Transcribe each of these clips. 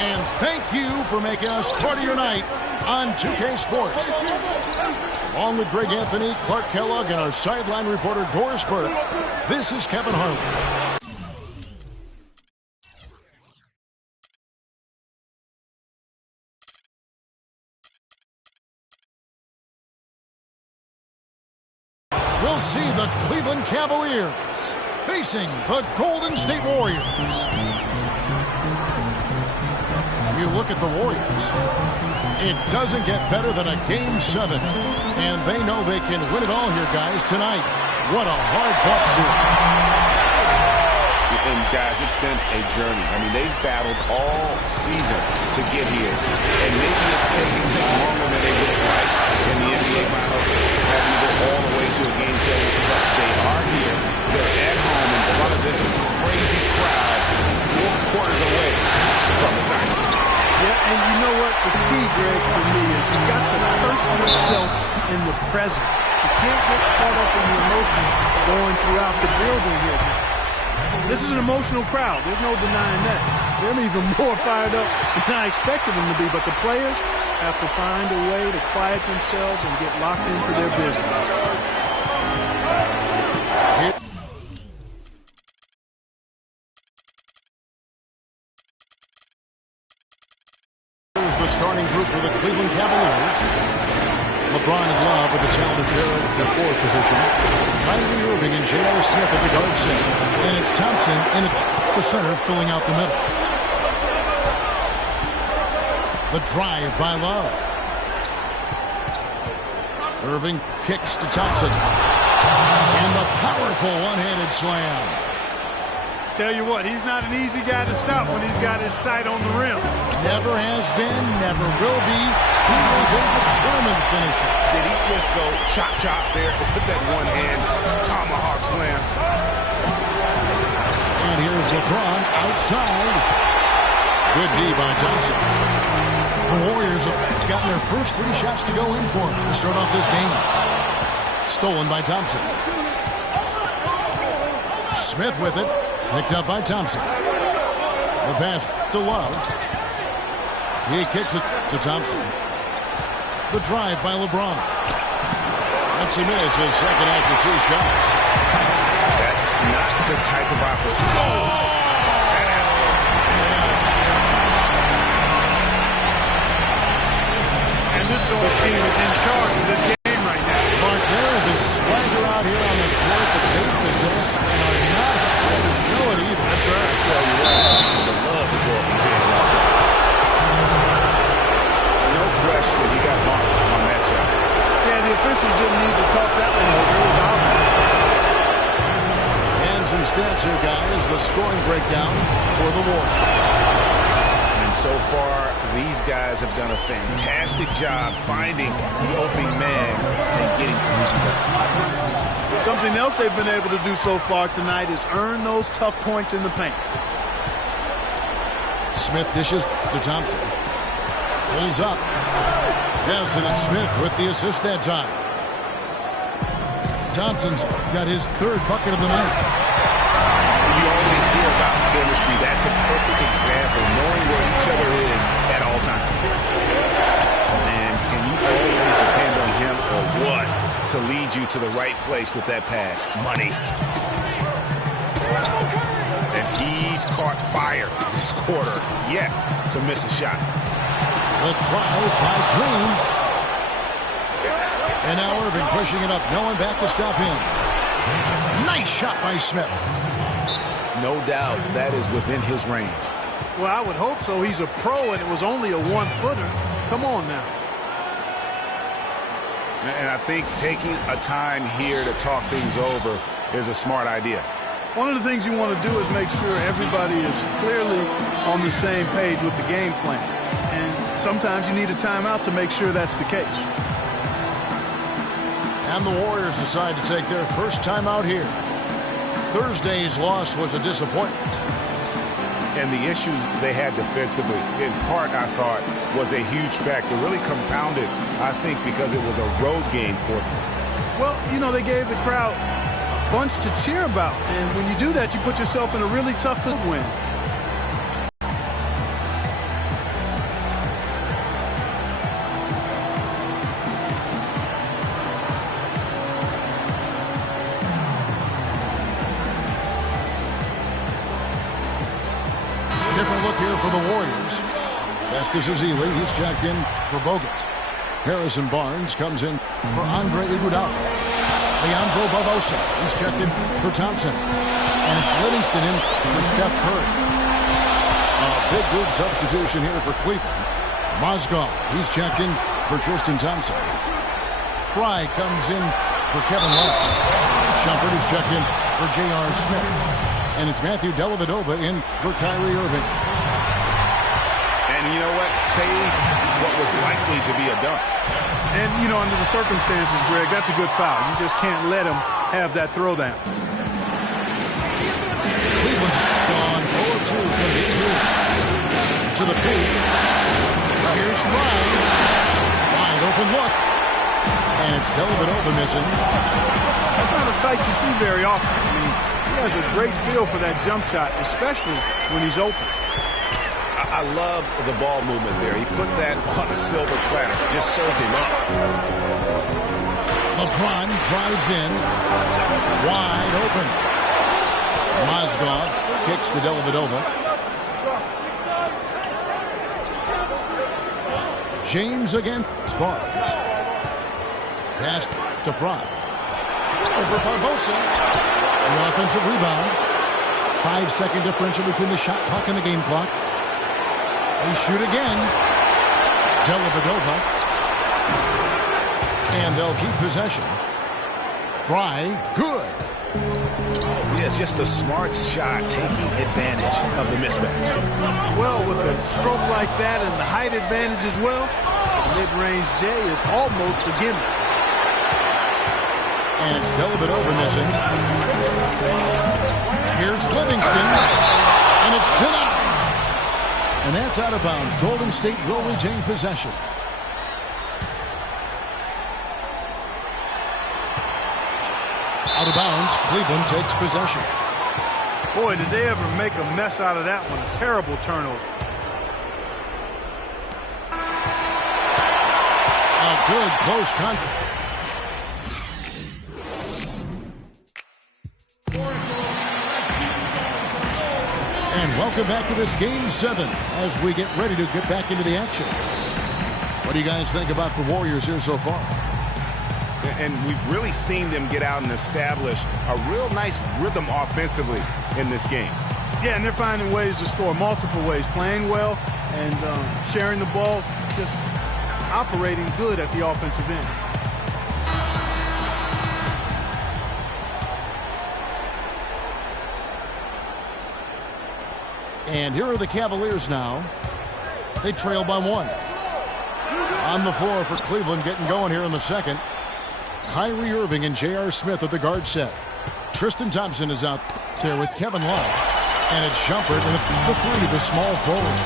And thank you for making us part of your night on 2K Sports. Along with Greg Anthony, Clark Kellogg, and our sideline reporter Doris Burke, this is Kevin Harlan. We'll see the Cleveland Cavaliers facing the Golden State Warriors. You look at the Warriors, it doesn't get better than a Game 7. And they know they can win it all here, guys, tonight. What a hard-fought series. And, guys, it's been a journey. I mean, they've battled all season to get here. And maybe it's taking them longer than they would have liked in the NBA Finals, having to go all the way to a Game 7. But they are here. They're at home in front of this crazy crowd 4 quarters away from the title. Yeah, and you know what? The key, Greg, for me is you've got to perch yourself in the present. You can't get caught up in the emotions going throughout the building here. This is an emotional crowd. There's no denying that. They're even more fired up than I expected them to be. But the players have to find a way to quiet themselves and get locked into their business. The starting group for the Cleveland Cavaliers. LeBron and Love with the talented pair at the forward position. Kyrie Irving and J.R. Smith at the guard set. And it's Thompson in at the center filling out the middle. The drive by Love. Irving kicks to Thompson. And the powerful one-handed slam. Tell you what, he's not an easy guy to stop when he's got his sight on the rim. Never has been, never will be. He is a determined finisher. Did he just go chop there with that one-hand tomahawk slam? And here's LeBron outside. Good D by Thompson. The Warriors have gotten their first 3 shots to go in for him to start off this game. Stolen by Thompson. Smith with it. Picked up by Thompson. The pass to Love. He kicks it to Thompson. The drive by LeBron. That's a miss, his second after 2 shots. That's not the type of opportunity. And this Source team is in charge of this game right now. But there is a swagger out here on the court that they possess and are not afraid to show it either. That's right. I tell you what, I used to love to go up and jam like that. No question, he got marked on that shot. Yeah, the officials didn't need to talk that one over. It was obvious. And some stats here, guys. The scoring breakdown for the Warriors. And so far, these guys have done a fantastic job finding the opening man and getting some easy buckets. Something else they've been able to do so far tonight is earn those tough points in the paint. Smith dishes to Thompson. Pulls up. Yes, and it's Smith with the assist that time. Thompson's got his 3rd bucket of the night. You always hear about chemistry. That's a perfect example, knowing where each other is at all times. And can you always depend on him or what to lead you to the right place with that pass? Money. And he's caught fire this quarter yet to miss a shot. The drive by Green. And now Irving pushing it up. No one back to stop him. Nice shot by Smith. No doubt that is within his range. Well, I would hope so. He's a pro, and it was only a 1-footer. Come on now. And I think taking a time here to talk things over is a smart idea. One of the things you want to do is make sure everybody is clearly on the same page with the game plan. And sometimes you need a timeout to make sure that's the case. And the Warriors decide to take their first timeout here. Thursday's loss was a disappointment. And the issues they had defensively, in part, I thought, was a huge factor. Really compounded, I think, because it was a road game for them. Well, you know, they gave the crowd a bunch to cheer about. And when you do that, you put yourself in a really tough win. here for the Warriors. Festus Ezeli, he's checked in for Bogut. Harrison Barnes comes in for Andre Iguodala. Leandro Barbosa, he's checked in for Thompson. And it's Livingston in for Steph Curry. A big group substitution here for Cleveland. Mozgov, he's checked in for Tristan Thompson. Fry comes in for Kevin Love. Shumpert is checked in for J.R. Smith. And it's Matthew Dellavedova in for Kyrie Irving. And you know what? Saved what was likely to be a dunk. And, you know, under the circumstances, Greg, that's a good foul. You just can't let him have that throwdown. Cleveland's gone 0-2 from the end to the paint. Here's Fry. Wide open look. And it's Dellavedova missing. That's not a sight you see very often. I mean, he has a great feel for that jump shot, especially when he's open. I love the ball movement there. He put that on a silver platter. Just served him up. LeBron drives in. Wide open. Mozgov kicks to Dellavedova. James against Barnes. Pass to Fry. Over Barbosa. The offensive rebound. 5-second differential between the shot clock and the game clock. They shoot again. Dellavedova. And they'll keep possession. Fry, good. Yeah, it's just a smart shot taking advantage of the mismatch. Well, with a stroke like that and the height advantage as well, mid-range J is almost a gimme. And it's Dellavedova missing. Here's Livingston. And it's denied. And that's out of bounds. Golden State will retain possession. Out of bounds, Cleveland takes possession. Boy, did they ever make a mess out of that one. A terrible turnover. A good close contact. And welcome back to this Game 7 as we get ready to get back into the action. What do you guys think about the Warriors here so far? And we've really seen them get out and establish a real nice rhythm offensively in this game. Yeah, and they're finding ways to score multiple ways, playing well and sharing the ball, just operating good at the offensive end. And here are the Cavaliers now. They trail by 1. On the floor for Cleveland, getting going here in the second. Kyrie Irving and J.R. Smith at the guard set. Tristan Thompson is out there with Kevin Love. And it's Shumpert and the 3, the small forward.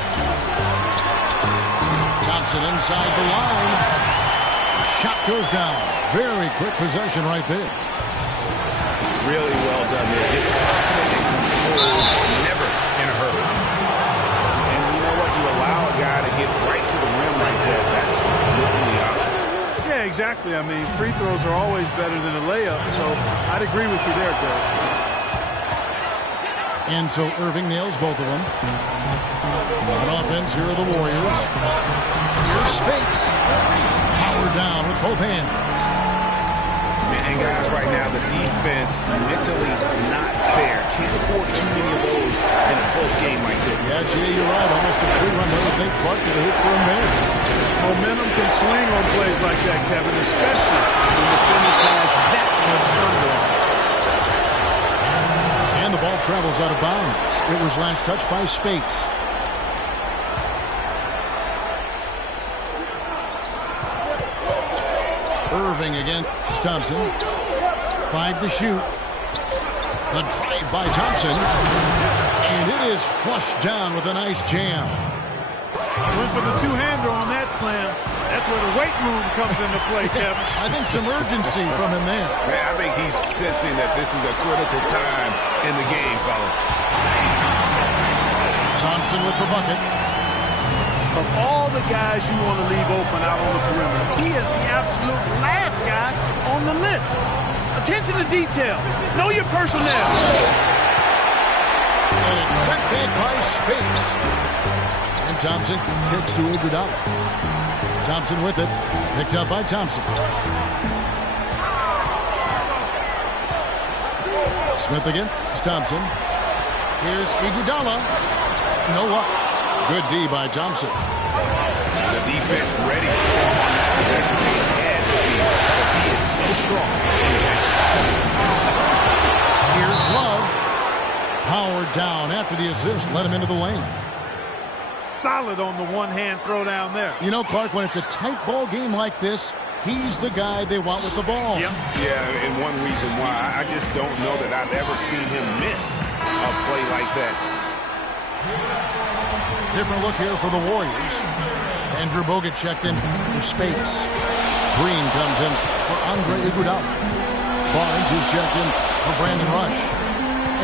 Thompson inside the line. Shot goes down. Very quick possession right there. Really well done there. Just confident and composed, never in a hurry. And you know what? You allow a guy to get right to the rim like that. That's the only option. Yeah, exactly. I mean, free throws are always better than a layup, so I'd agree with you there, Greg. And so Irving nails both of them. On offense, here are the Warriors. Here's Spates. Power down with both hands. And guys, right now, the defense mentally not there. Can't afford too many of those in a close game like this. Yeah, Jay, you're right. Almost a free run. I think Clark to the hoop for him there. Momentum can swing on plays like that, Kevin, especially when the finish has that much thunder on it. And the ball travels out of bounds. It was last touched by Spates. Irving against Thompson. 5 to shoot. The drive by Thompson. And it is flushed down with a nice jam. Went for the two-hander on that slam. That's where the weight room comes into play, Kevin. I think some urgency from him there. Man, I think he's sensing that this is a critical time in the game, fellas. Thompson with the bucket. Of all the guys you want to leave open out on the perimeter, he is the absolute last guy on the list. Attention to detail. Know your personnel. And it's sent back by Spates. Thompson kicks to Iguodala. Thompson with it. Picked up by Thompson. Smith again. It's Thompson. Here's Iguodala. No luck. Good D by Thompson. The defense ready for him on that possession. He had to be, because he is so strong. Here's Love. Howard down after the assist. Let him into the lane. Solid on the one-hand throw down there. You know, Clark, when it's a tight ball game like this, he's the guy they want with the ball. Yep. Yeah, and one reason why, I just don't know that I've ever seen him miss a play like that. Different look here for the Warriors. Andrew Bogut checked in for Spates. Green comes in for Andre Iguodala. Barnes is checked in for Brandon Rush.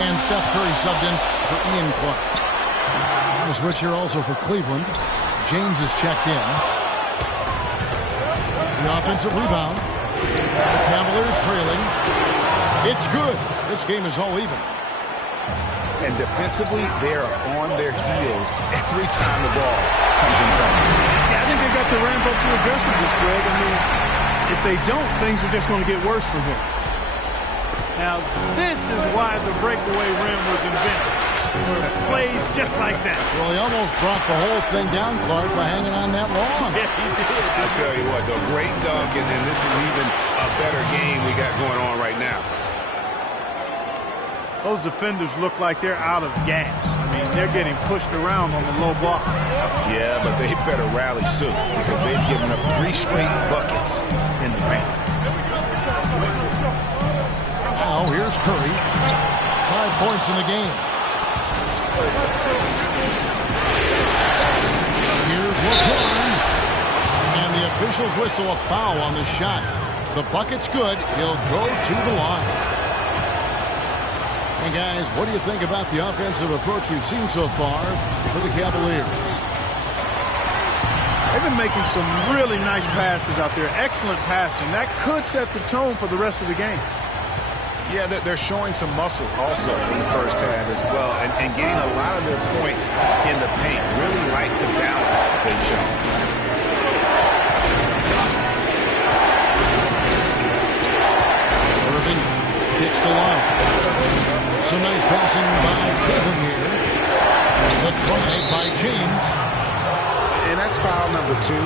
And Steph Curry subbed in for Ian Clark. A switch here also for Cleveland. James is checked in. The offensive rebound. The Cavaliers trailing. It's good. This game is all even. And defensively, they are on their heels every time the ball comes inside. Yeah, I think they've got to ramp up the aggressiveness, Greg. I mean, if they don't, things are just going to get worse from here. Now, this is why the breakaway rim was invented. For plays just like that. Well, he almost brought the whole thing down, Clark, by hanging on that long. Yeah, he did. I tell you what, though, great dunk, and then this is even a better game we got going on right now. Those defenders look like they're out of gas. I mean, they're getting pushed around on the low block. Yeah, but they better rally soon because they've given up 3 straight buckets in the paint. Now, here's Curry. 5 points in the game. Here's LeBron. And the officials whistle a foul on the shot. The bucket's good. He'll go to the line. And guys, what do you think about the offensive approach we've seen so far for the Cavaliers? They've been making some really nice passes out there. Excellent passing. That could set the tone for the rest of the game. Yeah, they're showing some muscle also in the first half as well, and getting a lot of their points in the paint. Really like the balance they've shown. Irving kicks to line. Some nice passing by Cleveland here. The try by James. And that's foul number 2.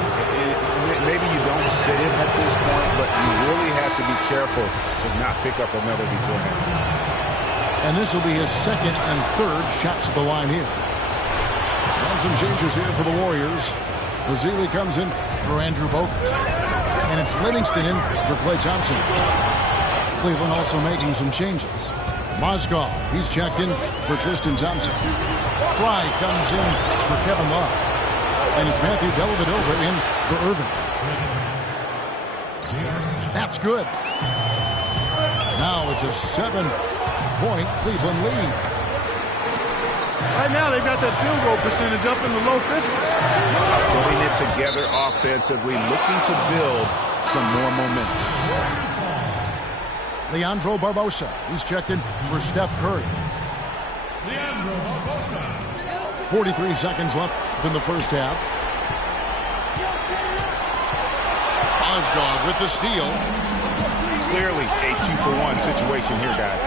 Maybe you don't sit him at this point, but you really have to be careful to not pick up another beforehand. And this will be his second and third shots at the line here. And some changes here for the Warriors. Bazili comes in for Andrew Bogut. And it's Livingston in for Klay Thompson. Cleveland also making some changes. Mozgov, he's checked in for Tristan Thompson. Fry comes in for Kevin Love. And it's Matthew Dellavedova in for Irving. That's good. Now it's a 7-point Cleveland lead. Right now, they've got that field goal percentage up in the low 50s. Putting it together offensively, looking to build some more momentum. Leandro Barbosa, he's checked in for Steph Curry. 43 seconds left in the first half. Mozgov with the steal. Clearly a 2-for-1 situation here, guys.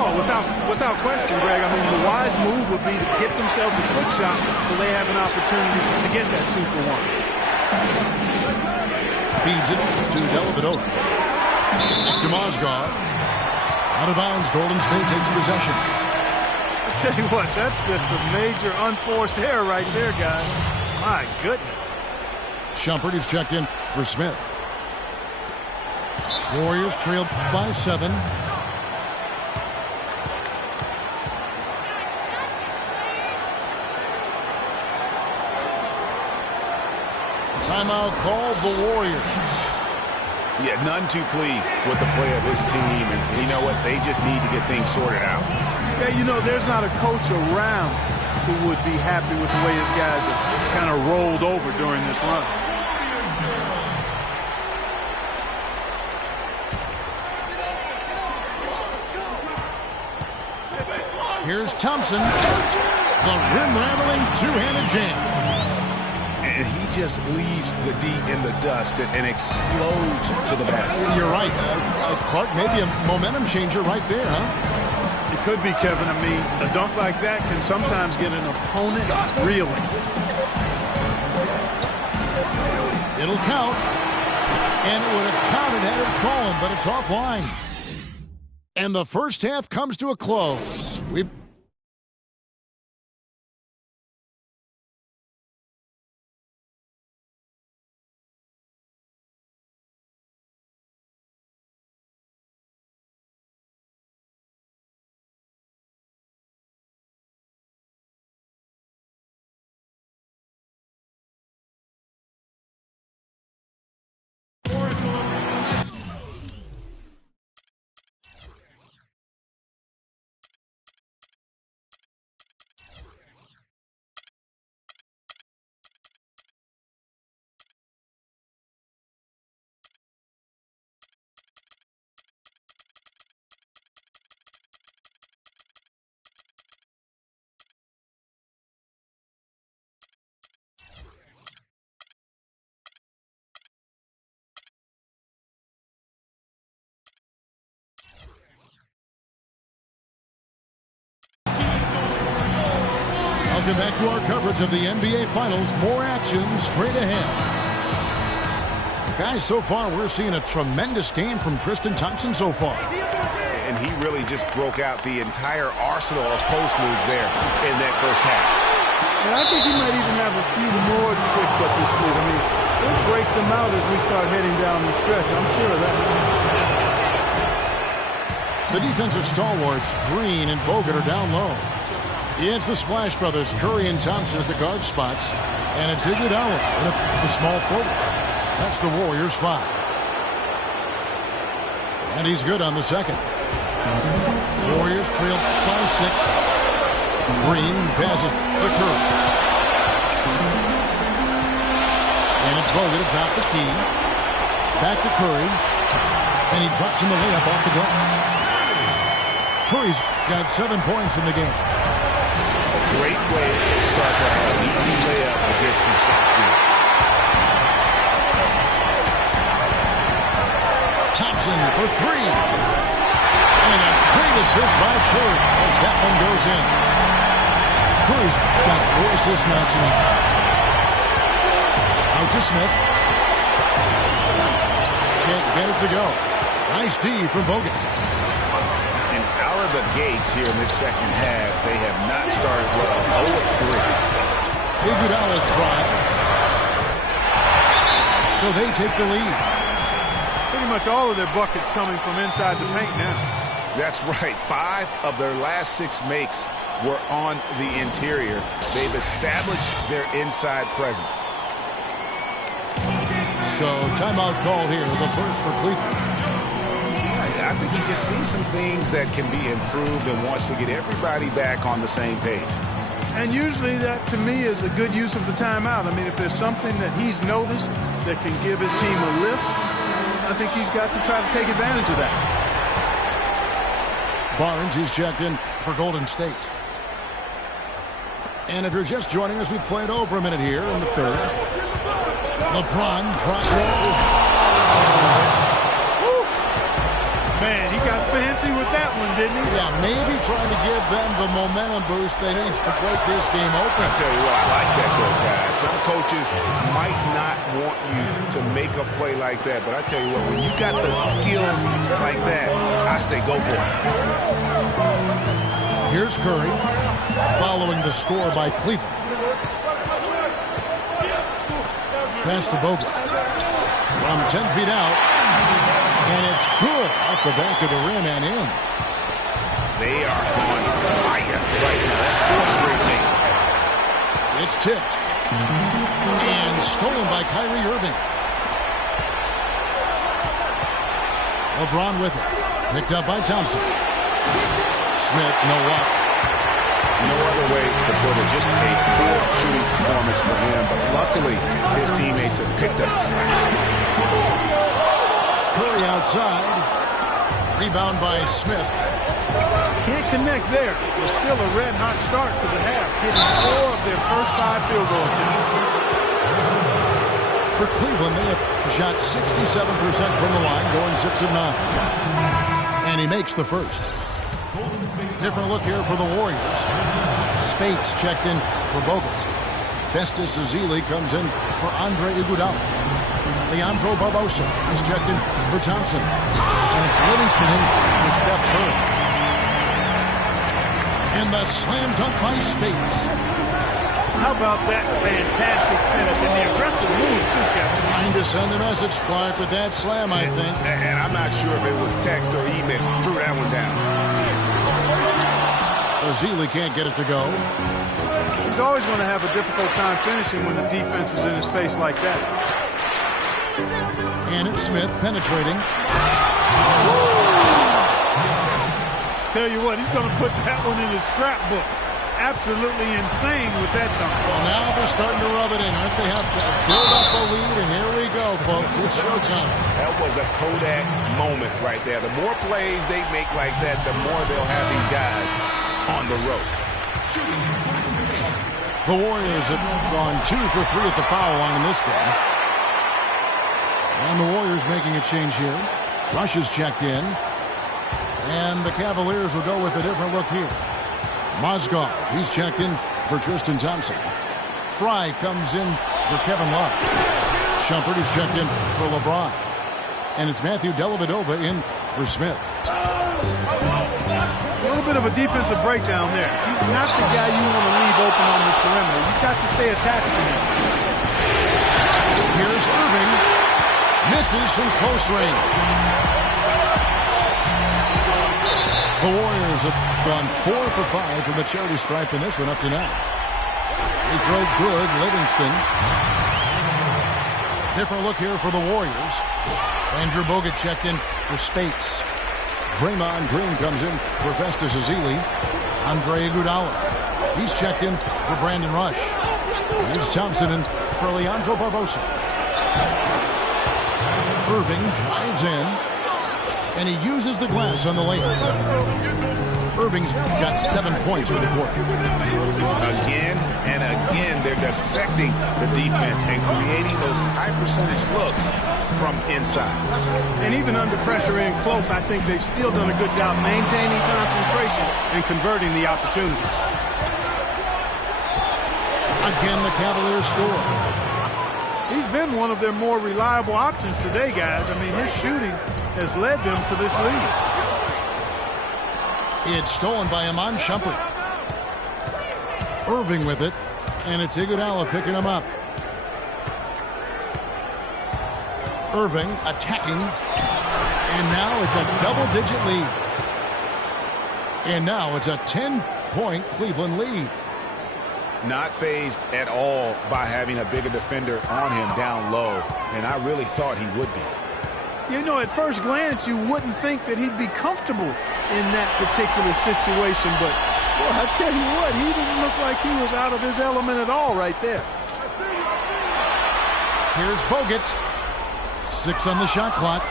Oh, without question, Greg. I mean, the wise move would be to get themselves a quick shot so they have an opportunity to get that 2-for-1. Feeds it to Dellavedova. Back to Mozgov. Out of bounds, Golden State takes possession. I tell you what, that's just a major unforced error right there, guys. My goodness. Shumpert is checked in for Smith. Warriors trailed by 7. Timeout called the Warriors. Yeah, none too pleased with the play of his team. And you know what? They just need to get things sorted out. Yeah, you know, there's not a coach around who would be happy with the way his guys have kind of rolled over during this run. Here's Thompson. The rim-rattling two-handed jam. just leaves the D in the dust and explodes to the basket. You're right. Clark, maybe a momentum changer right there, huh? It could be, Kevin. I mean, a dunk like that can sometimes get an opponent reeling. It'll count. And it would have counted had it fallen, but it's offline. And the first half comes to a close. Welcome back to our coverage of the NBA Finals. More action straight ahead. Guys, so far we're seeing a tremendous game from Tristan Thompson so far. And he really just broke out the entire arsenal of post moves there in that first half. And I think he might even have a few more tricks up his sleeve. I mean, he'll break them out as we start heading down the stretch. I'm sure of that. The defensive stalwarts, Green and Bogut, are down low. It's the Splash Brothers, Curry and Thompson at the guard spots. And it's Iguodala in the small forward. That's the Warriors' 5. And he's good on the second. Warriors trail by 6. Green passes to Curry. And it's Bogut atop the key. Back to Curry. And he drops in the layup off the glass. Curry's got 7 points in the game. Great way to start the half. Easy layup against some soft beat. Thompson for 3. And a great assist by Curry as that one goes in. Curry's got 4 assists now tonight. Out to Smith. Can't get it to go. Nice D from Bogut. And out of the gates here in this second half, they have not started well. 0-3. Iguodala's drive. So they take the lead. Pretty much all of their buckets coming from inside the paint now. That's right. 5 of their last 6 makes were on the interior. They've established their inside presence. So timeout called here, the first for Cleveland. I think he just sees some things that can be improved and wants to get everybody back on the same page. And usually that, to me, is a good use of the timeout. I mean, if there's something that he's noticed that can give his team a lift, I think he's got to try to take advantage of that. Barnes is checked in for Golden State. And if you're just joining us, we played over a minute here in the third. LeBron drops Man, he got fancy with that one, didn't he? Yeah, maybe trying to give them the momentum boost they need to break this game open. I tell you what, I like that though, guys. Some coaches might not want you to make a play like that, but I tell you what, when you got the skills like that, I say go for it. Here's Curry, following the score by Cleveland. Pass to Bogut. From 10 feet out. And it's good off the back of the rim and in. They are on fire right now. That's 4 straight takes. It's tipped. And stolen by Kyrie Irving. LeBron with it. Picked up by Thompson. Smith, no luck. No other way to put it. Just a poor shooting performance for him. But luckily, his teammates have picked up the slack. Curry outside. Rebound by Smith. Can't connect there, but still a red-hot start to the half, hitting 4 of their first 5 field goal attempts. For Cleveland, they have shot 67% from the line, going 6 of 9. And he makes the first. Different look here for the Warriors. Speights checked in for Bogut. Festus Ezeli comes in for Andre Iguodala. Leandro Barbosa is checked in for Thompson. And it's Livingston in for Steph Curry. And the slam dunk by Speights. How about that fantastic finish and the aggressive move, too, Kevin? Trying to send a message, Clark, with that slam, I think. And I'm not sure if it was text or email. Threw that one down. Ezeli can't get it to go. He's always going to have a difficult time finishing when the defense is in his face like that. And it's Smith penetrating. Tell you what, he's going to put that one in his scrapbook. Absolutely insane with that dunk. Well, now they're starting to rub it in, aren't they? Have to build up a lead, and here we go, folks. It's showtime. That was a Kodak moment right there. The more plays they make like that, the more they'll have these guys on the ropes. The Warriors have gone 2 for 3 at the foul line in this one. And the Warriors making a change here. Rush is checked in. And the Cavaliers will go with a different look here. Mozgov, he's checked in for Tristan Thompson. Fry comes in for Kevin Love. Shumpert is checked in for LeBron. And it's Matthew Dellavedova in for Smith. A little bit of a defensive breakdown there. He's not the guy you want to leave open on the perimeter. You've got to stay attached to him. Here's Irving. Misses from close range. The Warriors have gone 4 for 5 from the charity stripe in this one up to now. They throw good. Livingston. Different look here for the Warriors. Andrew Bogut checked in for Speights. Draymond Green comes in for Festus Ezeli. Andre Iguodala. He's checked in for Brandon Rush. It's Thompson in for Leandro Barbosa. Irving drives in. And he uses the glass on the layup. Irving's got 7 points for the quarter. Again and again, they're dissecting the defense and creating those high-percentage looks from inside. And even under pressure in close, I think they've still done a good job maintaining concentration and converting the opportunities. Again, the Cavaliers score. He's been one of their more reliable options today, guys. I mean, his shooting has led them to this lead. It's stolen by Iman Shumpert. Irving with it, and it's Iguodala picking him up. Irving attacking, and now it's a double-digit lead. And now it's a 10-point Cleveland lead. Not fazed at all by having a bigger defender on him down low, and I really thought he would be. You know, at first glance, you wouldn't think that he'd be comfortable in that particular situation, but, boy, I tell you what, he didn't look like he was out of his element at all right there. Here's Bogut. 6 on the shot clock.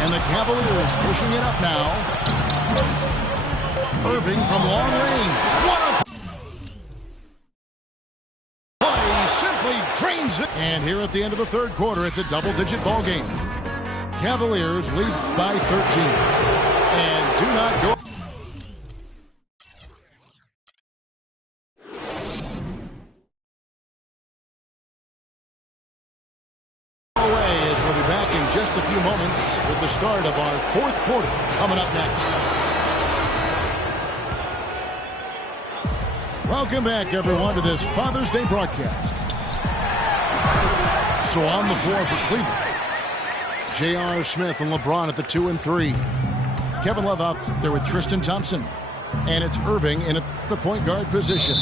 And the Cavaliers pushing it up now. Irving from long range. What a play! Simply drains it. And here at the end of the third quarter, it's a double-digit ball game. Cavaliers lead by 13. And do not go away, as we'll be back in just a few moments with the start of our fourth quarter coming up next. Welcome back, everyone, to this Father's Day broadcast. So on the floor for Cleveland, J.R. Smith and LeBron at the 2 and 3. Kevin Love out there with Tristan Thompson. And it's Irving in the point guard position.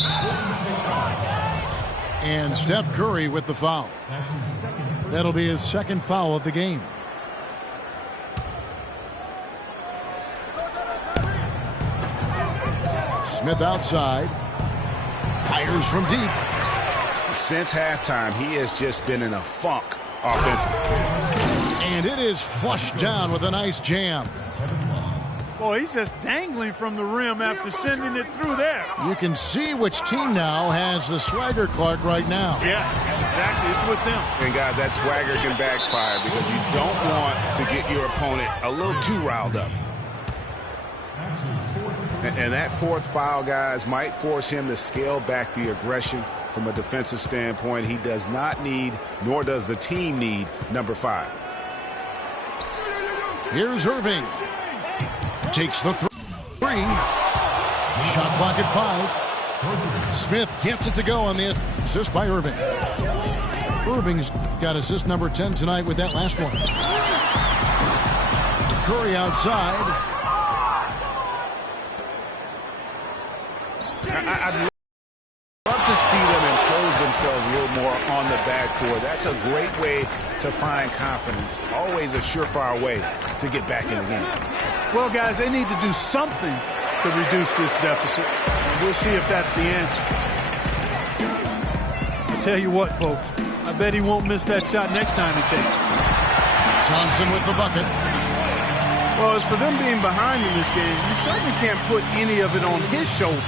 And Steph Curry with the foul. That'll be his second foul of the game. Smith outside. Fires from deep. Since halftime, he has just been in a funk offensively. And it is flushed down with a nice jam. Boy, he's just dangling from the rim after sending it through there. You can see which team now has the swagger, Clark, right now. Yeah, exactly. It's with them. And, guys, that swagger can backfire because you don't want to get your opponent a little too riled up. And that fourth foul, guys, might force him to scale back the aggression from a defensive standpoint. He does not need, nor does the team need, number 5. Here's Irving. Takes the 3. Shot clock at 5. Smith gets it to go on the assist by Irving. Irving's got assist number 10 tonight with that last one. Curry outside. I'd love to see them impose themselves a little more on the backcourt. That's a great way to find confidence. Always a surefire way to get back in the game. Well, guys, they need to do something to reduce this deficit. We'll see if that's the answer. I'll tell you what, folks, I bet he won't miss that shot next time he takes it. Thompson with the bucket. Well, as for them being behind in this game, you certainly can't put any of it on his shoulders.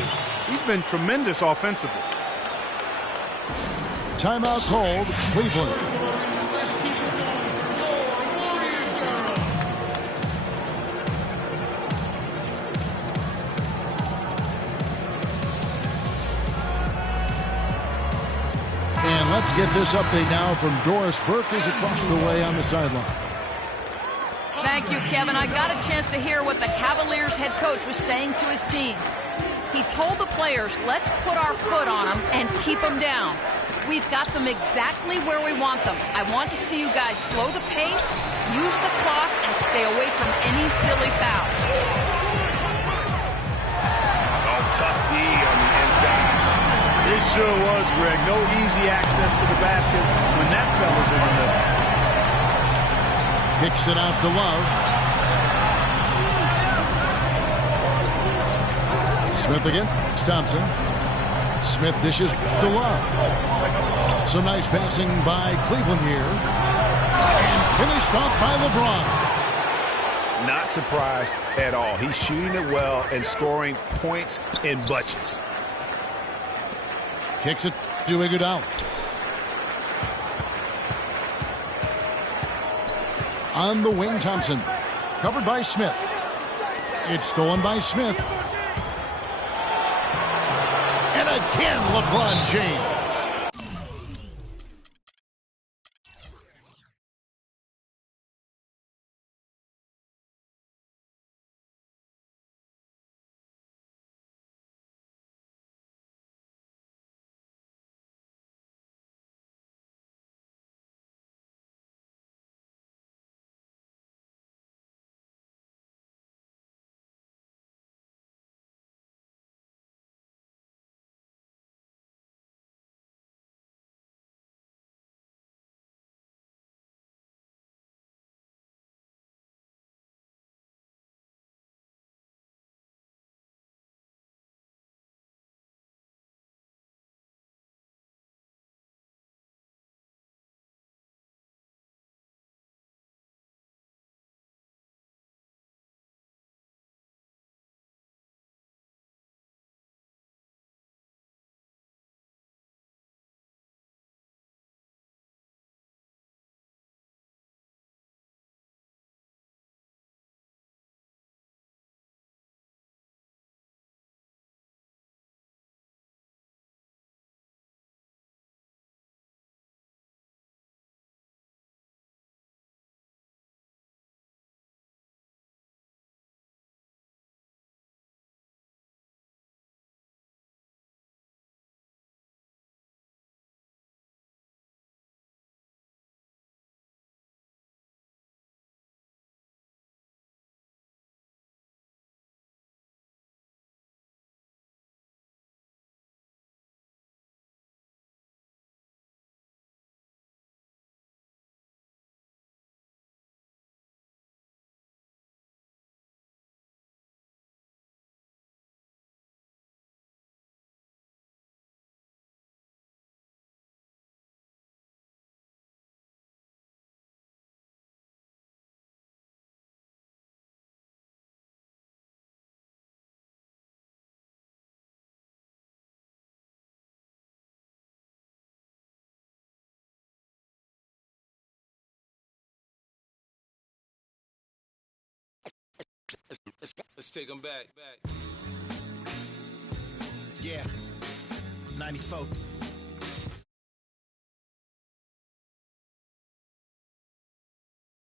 He's been tremendous offensively. Timeout called, Cleveland. And let's get this update now from Doris Burke, who's across the way on the sideline. Thank you, Kevin. I got a chance to hear what the Cavaliers head coach was saying to his team. He told the players, let's put our foot on them and keep them down. We've got them exactly where we want them. I want to see you guys slow the pace, use the clock, and stay away from any silly fouls. Oh, tough D on the inside. It sure was, Greg. No easy access to the basket when that fella's in the middle. Kicks it out to Love. Smith again. It's Thompson. Smith dishes to Love. Some nice passing by Cleveland here. And finished off by LeBron. Not surprised at all. He's shooting it well and scoring points in bunches. Kicks it to Iguodala. On the wing, Thompson. Covered by Smith. It's stolen by Smith. And again, LeBron James. Let's take them back. Yeah, 94.